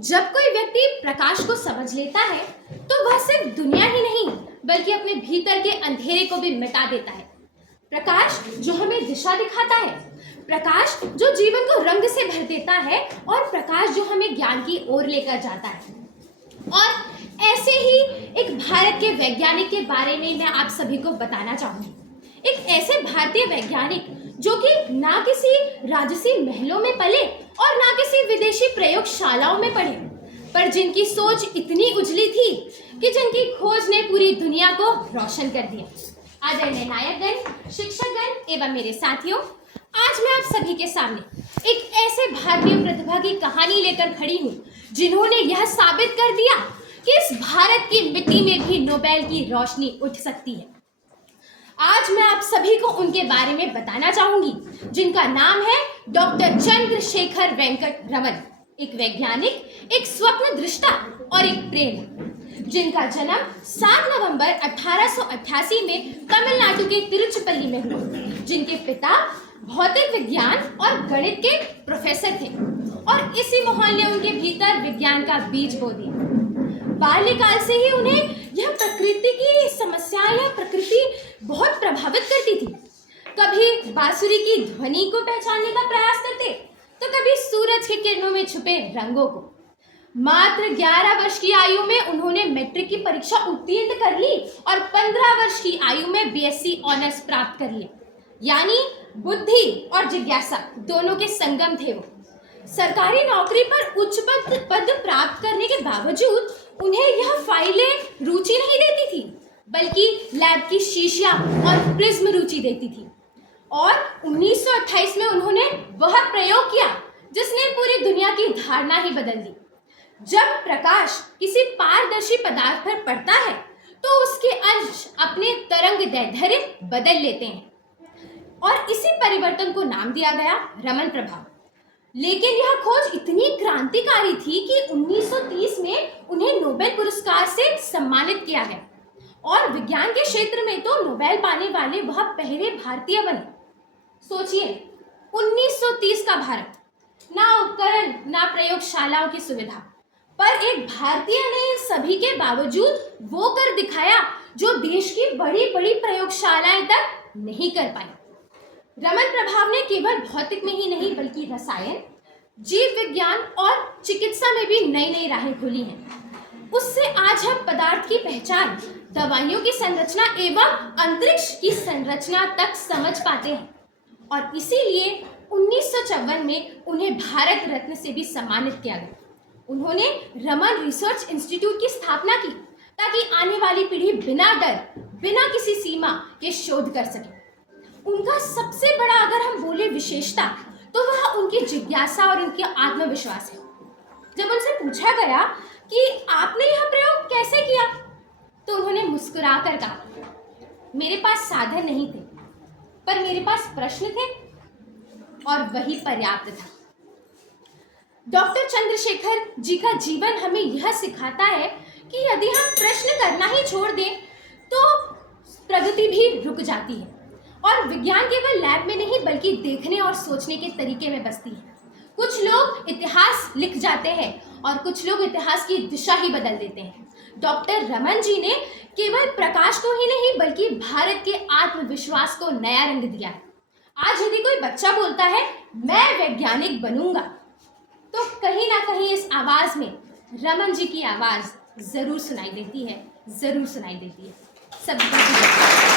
जब कोई व्यक्ति प्रकाश को समझ लेता है तो वह सिर्फ दुनिया ही नहीं बल्कि अपने भीतर के अंधेरे को भी मिटा देता है। प्रकाश जो हमें दिशा दिखाता है, प्रकाश जो जीवन को रंग से भर देता है और प्रकाश जो हमें ज्ञान की ओर लेकर जाता है। और ऐसे ही एक भारत के वैज्ञानिक के बारे में मैं आप सभी को बताना चाहूंगी। एक ऐसे भारतीय वैज्ञानिक जो कि ना किसी राजसी महलों में पले और ना किसी विदेशी प्रयोगशालाओं में पढ़े, पर जिनकी सोच इतनी उजली थी कि जिनकी खोज ने पूरी दुनिया को रोशन कर दिया। आदरणीय नायकगण, शिक्षकगण एवं मेरे साथियों, आज मैं आप सभी के सामने एक ऐसे भारतीय प्रतिभा की कहानी लेकर खड़ी हूँ जिन्होंने यह साबित कर दिया कि इस भारत की मिट्टी में भी नोबेल की रोशनी उठ सकती है। आज मैं आप सभी को उनके बारे में बताना चाहूंगी, जिनका नाम है डॉक्टर चंद्रशेखर वेंकट रमन। एक वैज्ञानिक, एक स्वप्न दृष्टा और एक प्रेरक, जिनका जन्म 7 नवंबर 1888 में तमिलनाडु के तिरुचिपल्ली में हुआ। जिनके पिता भौतिक विज्ञान और गणित के प्रोफेसर थे और इसी माहौल ने उनके भीतर विज्ञान का बीज बो दिया। बाल्यकाल से ही उन्हें यह प्रकृति की समस्याएं या प्रकृति बहुत प्रभावित करती थी। कभी बांसुरी की ध्वनि को पहचानने का प्रयास करते तो कभी सूरज की किरणों में छुपे रंगों को। मात्र 11 वर्ष की आयु में उन्होंने मैट्रिक की परीक्षा उत्तीर्ण कर ली और 15 वर्ष की आयु में बीएससी ऑनर्स प्राप्त कर लिया। यानी बुद्धि और जिज्ञासा दोनों के संगम थे वो। सरकारी नौकरी पर उच्च पद प्राप्त करने के बावजूद उन्हें यह फाइलें रुचि नहीं देती थी, बल्कि लैब की शीशियां और प्रिज्म रुचि देती थी। और 1928 में उन्होंने वह प्रयोग किया जिसने पूरी दुनिया की धारणा ही बदल दी। जब प्रकाश किसी पारदर्शी पदार्थ पर पड़ता है तो उसके अंश अपने तरंग दैर्ध्य बदल लेते हैं और इसी परिवर्तन को नाम दिया गया रमन प्रभाव। लेकिन यह खोज इतनी क्रांतिकारी थी कि 1930 में उन्हें नोबेल पुरस्कार से सम्मानित किया गया और विज्ञान के क्षेत्र में तो नोबेल पाने वाले वह पहले भारतीय बने। सोचिए, 1930 का भारत, ना उपकरण ना प्रयोगशालाओं की सुविधा, पर एक भारतीय ने इन सभी के बावजूद वो कर दिखाया जो देश की बड़ी बड़ी प्रयोगशालाएं तक नहीं कर पाई। रमन प्रभाव ने केवल भौतिक में ही नहीं बल्कि रसायन, जीव विज्ञान और चिकित्सा में भी नई नई राहें खोली हैं। उससे आज हम पदार्थ की पहचान, दवाइयों की संरचना एवं अंतरिक्ष की संरचना तक समझ पाते हैं और इसीलिए 1954 में उन्हें भारत रत्न से भी सम्मानित किया गया। उन्होंने रमन रिसर्च इंस्टीट्यूट की स्थापना की ताकि आने वाली पीढ़ी बिना डर, बिना किसी सीमा के शोध कर सके। उनका सबसे बड़ा अगर हम बोले विशेषता तो वह उनकी जिज्ञासा और उनका आत्मविश्वास है। जब उनसे पूछा गया कि आपने यह प्रयोग कैसे किया तो उन्होंने मुस्कुराकर कहा, मेरे पास साधन नहीं थे पर मेरे पास प्रश्न थे और वही पर्याप्त था। डॉक्टर चंद्रशेखर जी का जीवन हमें यह सिखाता है कि यदि हम प्रश्न करना ही छोड़ दें तो प्रगति भी रुक जाती है और विज्ञान केवल लैब में नहीं बल्कि देखने और सोचने के तरीके में बसती है। कुछ लोग इतिहास लिख जाते हैं और कुछ लोग इतिहास की दिशा ही बदल देते हैं। डॉक्टर रमन जी ने केवल प्रकाश को ही नहीं बल्कि भारत के आत्मविश्वास को नया रंग दिया है। आज यदि कोई बच्चा बोलता है मैं वैज्ञानिक बनूंगा तो कहीं ना कहीं इस आवाज में रमन जी की आवाज जरूर सुनाई देती है, जरूर सुनाई देती है। सभी